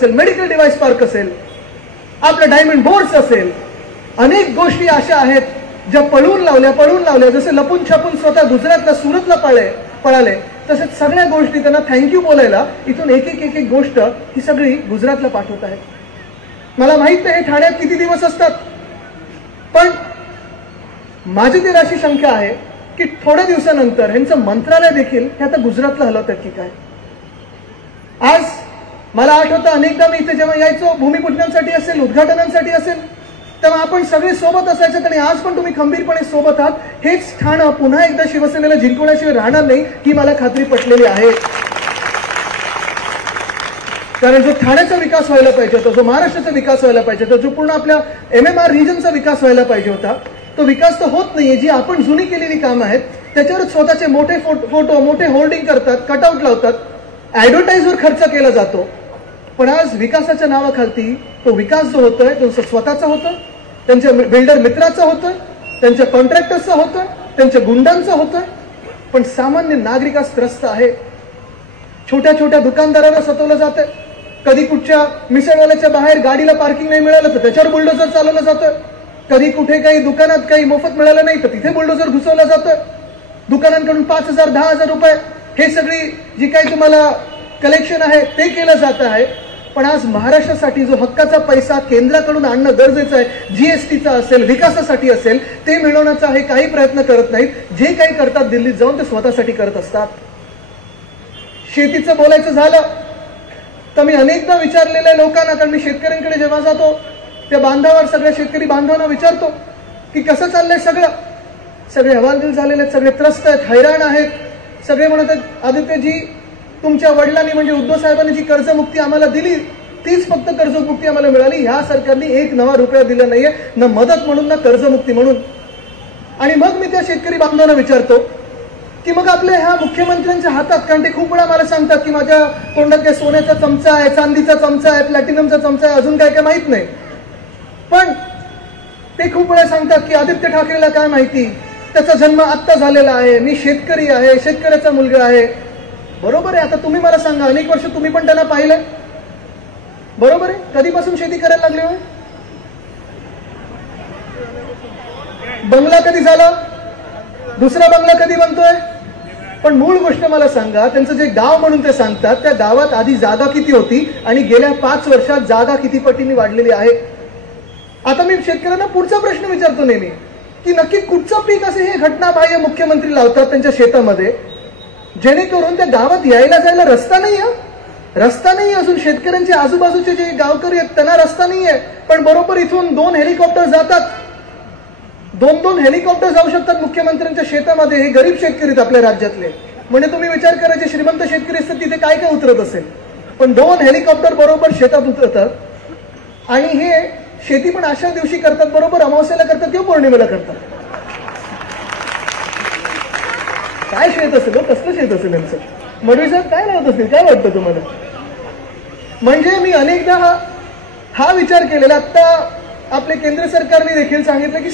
असेल, medical device park असेल, आपलं डायमंड बोर्ड्स असेल, अनेक गोष्टी अशा आहेत ज्या पळून लावल्या. जसे लपून छपून स्वतः गुजरातला सुरतला पळाले, तसेच सगळ्या गोष्टी त्यांना थँक्यू बोलायला इथून एक एक गोष्ट ही सगळी गुजरातला पाठवत आहेत. मला माहित नाही हे ठाण्यात किती दिवस असतात, पण माझी ती अशी शंका आहे की थोड्या दिवसानंतर ह्यांचं मंत्रालय देखील हे आता गुजरातला हलवतात की काय. आज मला आठवतं अनेकदा मी इथे जेव्हा यायचो भूमिपूजनासाठी असेल, उद्घाटनांसाठी असेल, तेव्हा आपण सगळे सोबत असायचे आणि आज पण तुम्ही खंबीरपणे सोबत आहात. हेच ठाणं पुन्हा एकदा शिवसेनेला जिंकवण्याशिवाय राहणार नाही ही मला खात्री पटलेली आहे. कारण जो ठाण्याचा विकास व्हायला पाहिजे होता, जो महाराष्ट्राचा विकास व्हायला पाहिजे होता, जो पूर्ण आपल्या MMR रिजनचा विकास व्हायला पाहिजे होता, तो विकास तर होत नाहीये. जी आपण जुनी केलेली कामं आहेत त्याच्यावरच स्वतःचे मोठे फोटो, मोठे होर्डिंग करतात, कटआउट लावतात, ऍडव्हर्टाईजवर खर्च केला जातो. पण आज विकासाच्या नावाखाली तो विकास जो होतोय तो स्वतःचा होतोय, त्यांच्या बिल्डर मित्राचा होतोय, त्यांच्या कॉन्ट्रॅक्टर्सचा होतोय, त्यांच्या गुंडांचा होतोय. पण सामान्य नागरिकास त्रस्त आहे. छोट्या छोट्या दुकानदारांना सतवलं जातंय. कधी कुठच्या मिसळवाल्याच्या बाहेर गाडीला पार्किंग नाही मिळालं तर त्याच्यावर बुलडोझर चालवलं जातोय. कधी कुठे काही दुकानात काही मोफत मिळालं नाही तर तिथे बुलडोझर घुसवला जातोय. दुकानांकडून 5,000 10,000 रुपये हे सगळी जी काही तुम्हाला कलेक्शन आहे ते केलं जात आहे. पण आज महाराष्ट्रासाठी जो हक्काचा पैसा केंद्राकडून आणणं गरजेचं आहे, जीएसटीचा असेल, विकासासाठी असेल, ते मिळवण्याचा हे काही प्रयत्न करत नाहीत. जे काही करतात दिल्लीत जाऊन ते स्वतःसाठी करत असतात. शेतीचं बोलायचं झालं तर मी अनेकदा विचारलेल्या लोकांना, कारण मी शेतकऱ्यांकडे जेव्हा जातो त्या बांधावर सगळ्या शेतकरी बांधवांना विचारतो की कसं चाललंय सगळं. सगळे हवालदिल झालेले आहेत, सगळे त्रस्त आहेत, हैराण आहेत. सगळे म्हणत आहेत आदित्यजी तुमच्या वडिलांनी म्हणजे उद्धव साहेबांनी जी कर्जमुक्ती आम्हाला दिली तीच फक्त कर्जमुक्ती आम्हाला मिळाली. ह्या सरकारने एक नवा रुपया दिला नाहीये, ना मदत म्हणून ना कर्जमुक्ती म्हणून. आणि मग मी त्या शेतकरी बांधवांना विचारतो की मग आपल्या ह्या मुख्यमंत्र्यांच्या हातात, कारण ते खूप वेळा मला सांगतात की माझ्या तोंडात काय सोन्याचा चमचा आहे, चांदीचा चमचा आहे, प्लॅटिनमचा चमचा आहे, अजून काय काय माहित नाही. पण ते खूप वेळा सांगतात की आदित्य ठाकरेला काय माहिती, त्याचा जन्म आत्ता झालेला आहे, मी शेतकरी आहे, शेतकऱ्याचा मुलगा आहे. बरोबर आहे. आता तुम्ही मला सांगा, अनेक वर्ष तुम्ही पण त्यांना पाहिलं, बरोबर आहे. कधीपासून शेती करायला लागली होय? बंगला कधी झाला, दुसरा बंगला कधी बनतोय? पण मूळ गोष्ट मला सांगा, त्यांचं जे गाव म्हणून ते सांगतात त्या गावात आधी जागा किती होती आणि गेल्या 5 वर्षात जागा किती पटीने वाढलेली आहे. आता मी शेतकऱ्यांना पुढचा प्रश्न विचारतो नेहमी की नक्की कुठचं पीक असे हे घटनाबाह्य मुख्यमंत्री लावतात त्यांच्या शेतामध्ये, जेणेकरून त्या गावात यायला जायला रस्ता नाही. अजून शेतकऱ्यांचे आजूबाजूचे जे गावकरी आहेत त्यांना रस्ता नाहीये. पण बरोबर इथून 2 हेलिकॉप्टर जातात, 2 हेलिकॉप्टर जाऊ शकतात मुख्यमंत्र्यांच्या शेतामध्ये. हे गरीब शेतकरी आहेत आपल्या राज्यातले. म्हणजे तुम्ही विचार करायचे श्रीमंत शेतकरी असतात तिथे काय काय उतरत असेल. पण 2 हेलिकॉप्टर बरोबर शेतात उतरतात. आणि हे शेती पण अशा दिवशी करतात, बरोबर अमावस्याला करतात किंवा पौर्णिमेला करतात. काय शेत असेल, कसलं शेत असेल यांचं? मडवी साहेब काय लावत असतील, काय वाटतं तुम्हाला? म्हणजे मी अनेकदा हा विचार केलेला. आता आपले केंद्र सरकारने देखील सांगितलं की